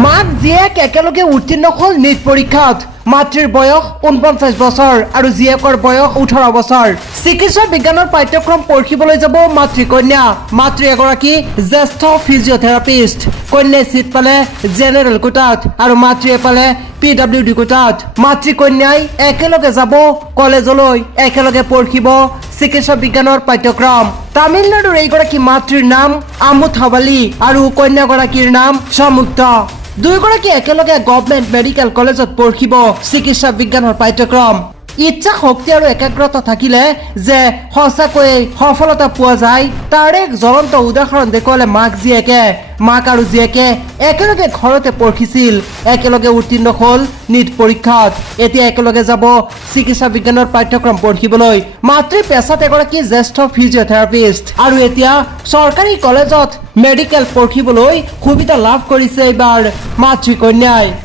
মাক জীয়েক একেলগে উত্তীৰ্ণ হ'ল নীট পৰীক্ষাত মাতৃৰ বয়স ৪৯ বছৰ আৰু জীয়েকৰ বয়স ১৮ বছৰ চিকিৎসা বিজ্ঞানৰ পাঠ্যক্ৰম পঢ়িবলৈ যাব মাতৃকন্যা মাতৃ এগৰাকী জ্যেষ্ঠ ফিজিঅথেৰাপিষ্ট কন্যাই চিট পালে জেনেৰেল কোটাত আৰু মাতৃয়ে পালে PWD কোটাত মাতৃকন্যাই একেলগে যাব কলেজলৈ একেলগে পঢ়িব চিকিৎসা বিজ্ঞানৰ পাঠ্যক্ৰম তামিলনাডুৰ এইগৰাকী মাতৃৰ নাম আমুথাৱালী আৰু কন্যাগৰাকীৰ নাম সমুক্ত দুয়োগৰাকী একেলগে গভৰ্ণমেণ্ট মেডিকেল কলেজত পঢ়িব চিকিৎসা বিজ্ঞানৰ পাঠ্যক্ৰম ইচ্ছা শক্তি আৰু একাগ্ৰতা থাকিলে যে সঁচাকৈয়ে সফলতা পোৱা যায় তাৰ এক জ্বলন্ত উদাহৰণ দেখুৱালে মাক আৰু জীয়েকে একেলগে ঘৰতে পঢ়িছিল একেলগে উত্তীৰ্ণ হ'ল নীট পৰীক্ষাত এতিয়া একেলগে যাব চিকিৎসা বিজ্ঞানৰ পাঠ্যক্ৰম পঢ়িবলৈ মাতৃ পেছাত এগৰাকী জ্যেষ্ঠ ফিজিঅথেৰাপিষ্ট আৰু এতিয়া চৰকাৰী কলেজত মেডিকেল পঢ়িবলৈ সুবিধা লাভ কৰিছে এইবাৰ মাতৃকন্যাই